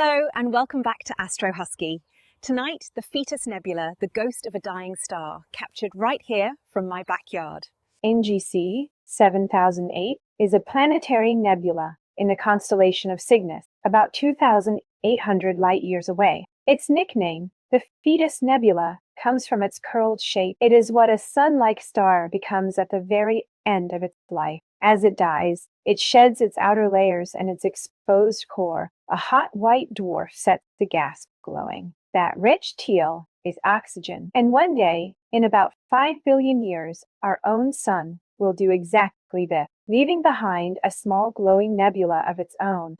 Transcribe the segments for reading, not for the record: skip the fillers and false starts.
Hello and welcome back to Astro Husky. Tonight, the Fetus Nebula, the ghost of a dying star, captured right here from my backyard. NGC 7008 is a planetary nebula in the constellation of Cygnus, about 2,800 light-years away. Its nickname, the Fetus Nebula, comes from its curled shape. It is what a sun-like star becomes at the very end of its life. As it dies, it sheds its outer layers and its exposed core. A hot white dwarf sets the gas glowing. That rich teal is oxygen. And one day, in about 5 billion years, our own sun will do exactly this, leaving behind a small glowing nebula of its own.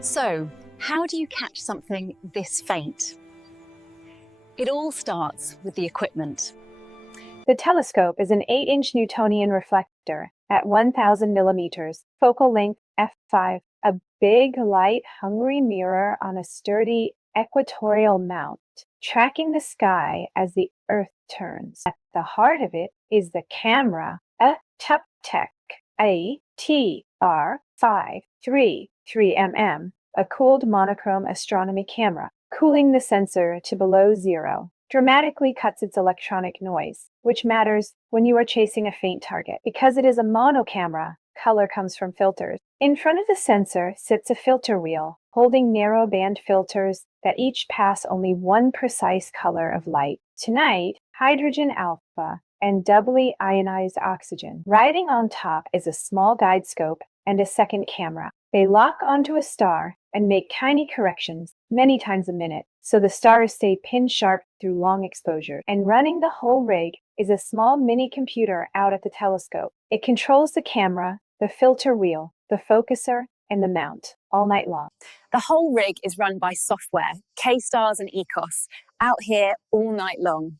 So, how do you catch something this faint? It all starts with the equipment. The telescope is an 8-inch Newtonian reflector at 1,000 millimeters, focal length f5, a big light-hungry mirror on a sturdy equatorial mount, tracking the sky as the Earth turns. At the heart of it is the camera, a Tuptec ATR533mm, a cooled monochrome astronomy camera. Cooling the sensor to below zero dramatically cuts its electronic noise, which matters when you are chasing a faint target. Because it is a mono camera, color comes from filters. In front of the sensor sits a filter wheel, holding narrowband filters that each pass only one precise color of light. Tonight, hydrogen alpha and doubly ionized oxygen. Riding on top is a small guide scope and a second camera. They lock onto a star and make tiny corrections many times a minute, so the stars stay pin-sharp through long exposure. And running the whole rig is a small mini-computer out at the telescope. It controls the camera, the filter wheel, the focuser, and the mount, all night long. The whole rig is run by software, KStars and Ekos, out here all night long.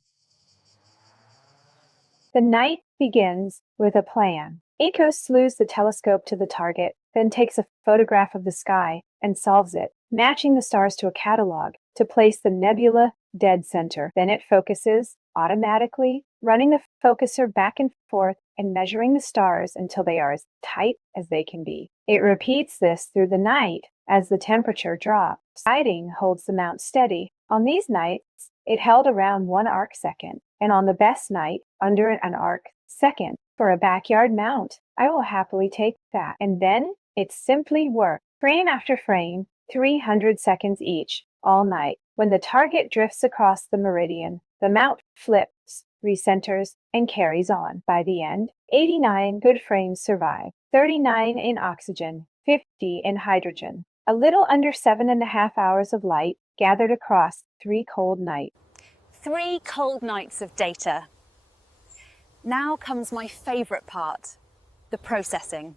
The night begins with a plan. Ekos slews the telescope to the target, then takes a photograph of the sky and solves it, matching the stars to a catalog to place the nebula dead center. Then it focuses automatically, running the focuser back and forth and measuring the stars until they are as tight as they can be. It repeats this through the night as the temperature drops. Guiding holds the mount steady. On these nights, it held around 1 arc second, and on the best night, under an arc second. For a backyard mount, I will happily take that. And then it simply works, frame after frame, 300 seconds each, all night. When the target drifts across the meridian, the mount flips, recenters, and carries on. By the end, 89 good frames survive, 39 in oxygen, 50 in hydrogen. A little under 7.5 hours of light gathered across 3 cold nights. 3 cold nights of data. Now comes my favorite part, the processing.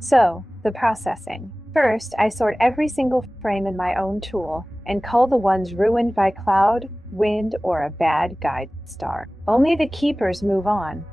So, the processing. First, I sort every single frame in my own tool and cull the ones ruined by cloud, wind, or a bad guide star. Only the keepers move on.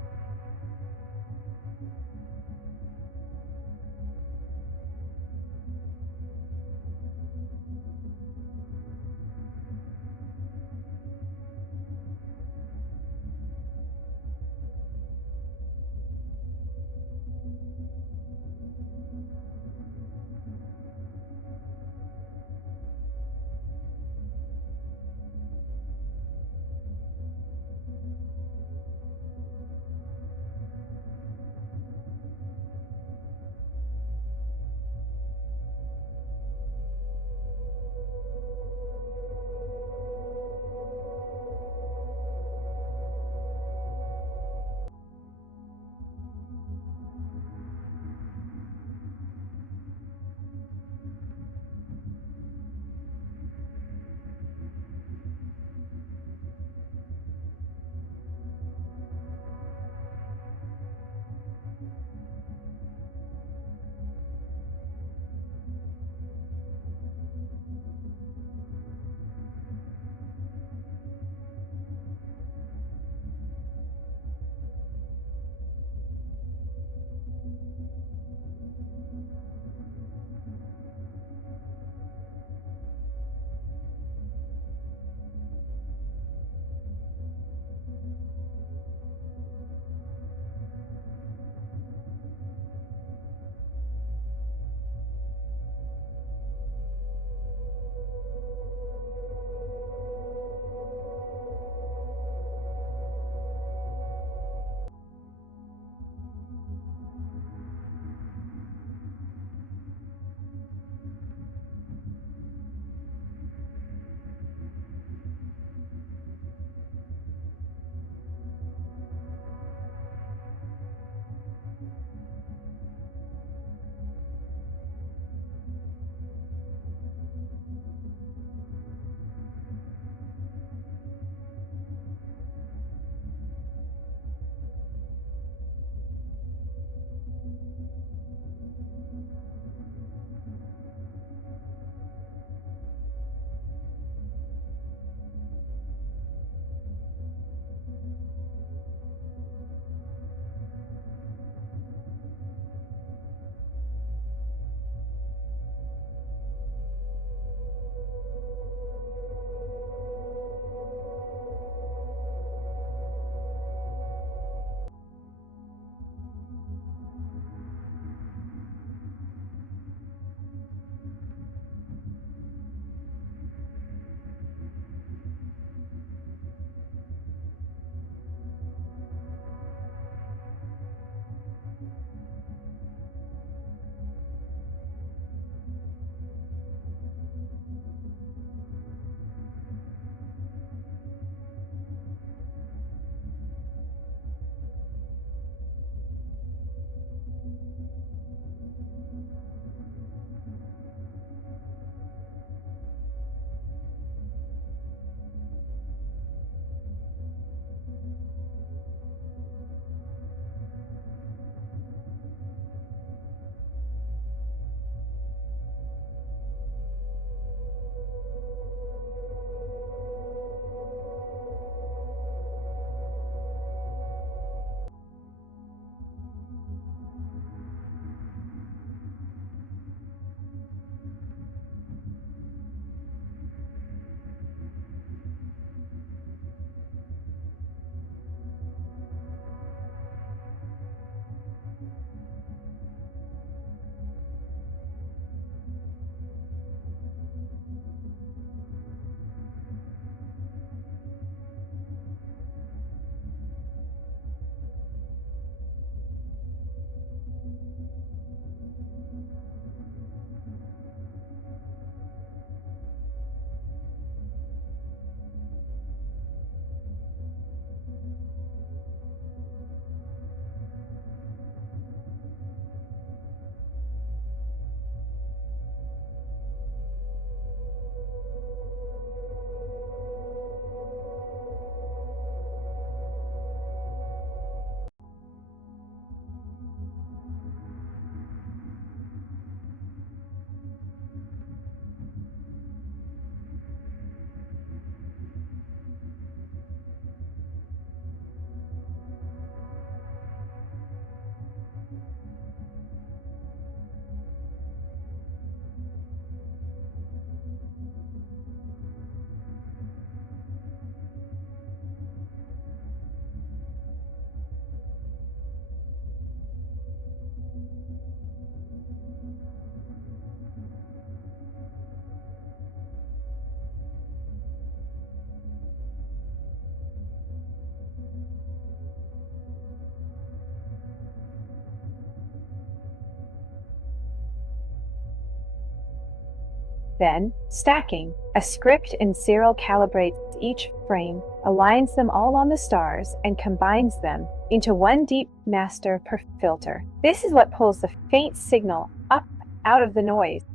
Then, stacking. A script in Siril calibrates each frame, aligns them all on the stars, and combines them into one deep master per filter. This is what pulls the faint signal up out of the noise.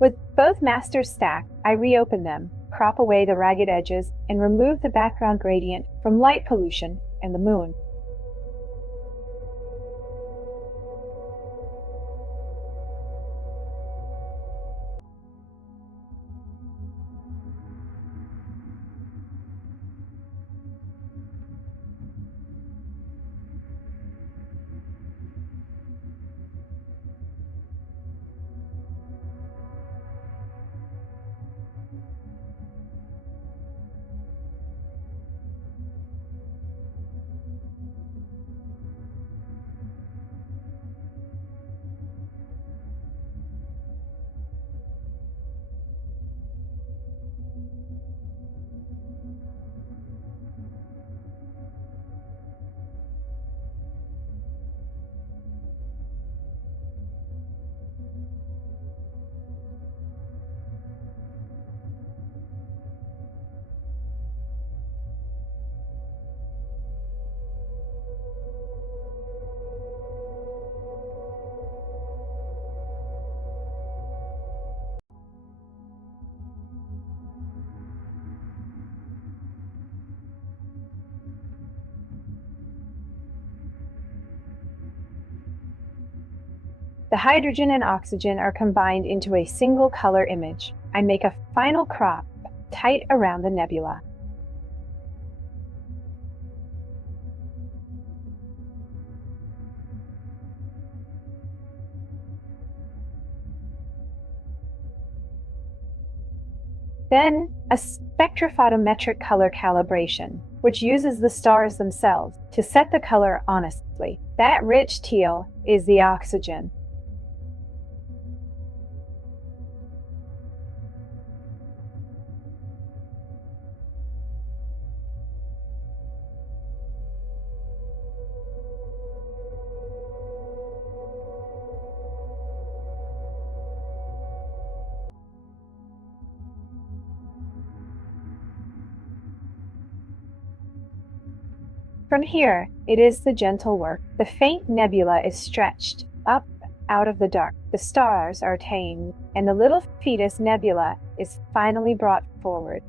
With both masters stacked, I reopen them, crop away the ragged edges, and remove the background gradient from light pollution and the moon. The hydrogen and oxygen are combined into a single color image. I make a final crop tight around the nebula. Then, a spectrophotometric color calibration, which uses the stars themselves to set the color honestly. That rich teal is the oxygen. From here, it is the gentle work. The faint nebula is stretched up out of the dark. The stars are tamed, and the little Fetus Nebula is finally brought forward.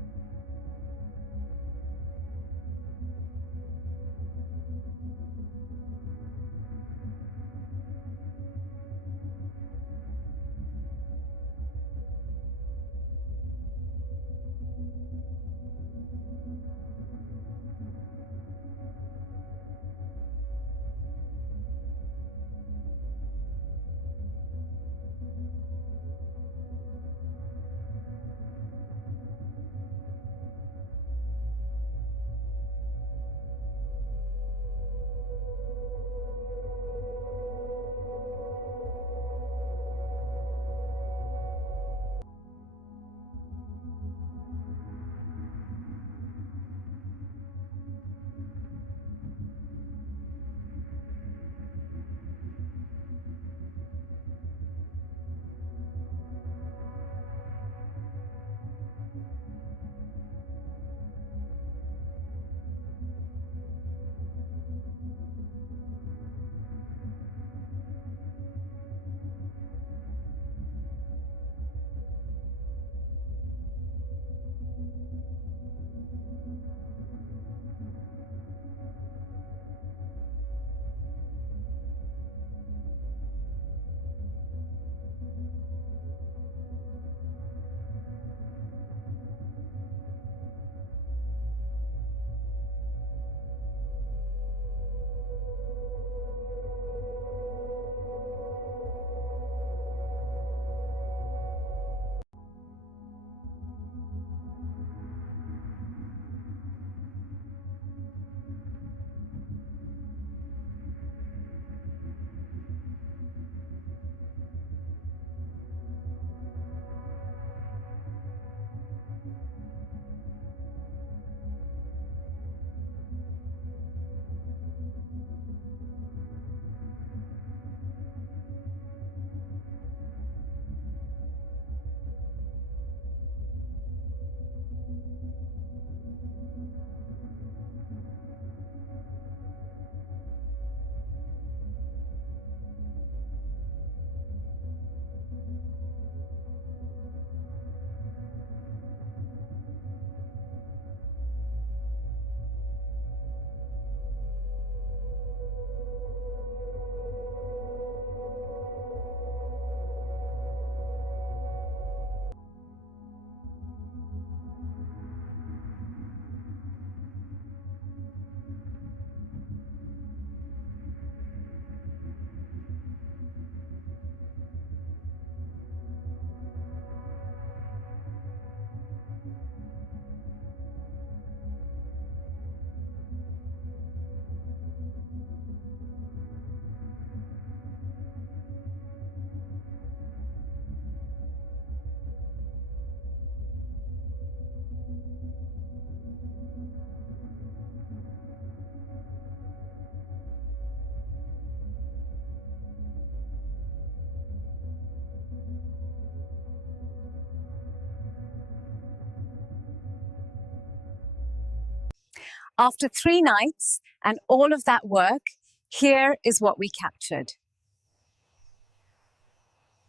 After 3 nights and all of that work, here is what we captured.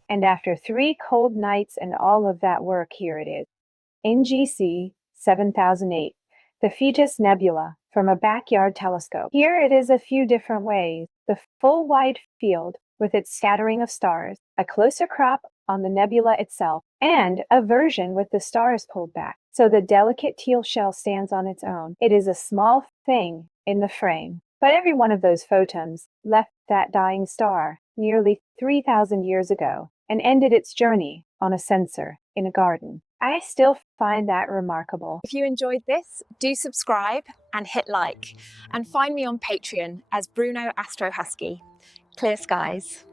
And after 3 cold nights and all of that work, here it is. NGC 7008, the Fetus Nebula from a backyard telescope. Here it is a few different ways. The full wide field with its scattering of stars, a closer crop on the nebula itself, and a version with the stars pulled back, so the delicate teal shell stands on its own. It is a small thing in the frame, but every one of those photons left that dying star nearly 3,000 years ago and ended its journey on a sensor in a garden. I still find that remarkable. If you enjoyed this, do subscribe and hit like. And find me on Patreon as Bruno Astro Husky. Clear skies.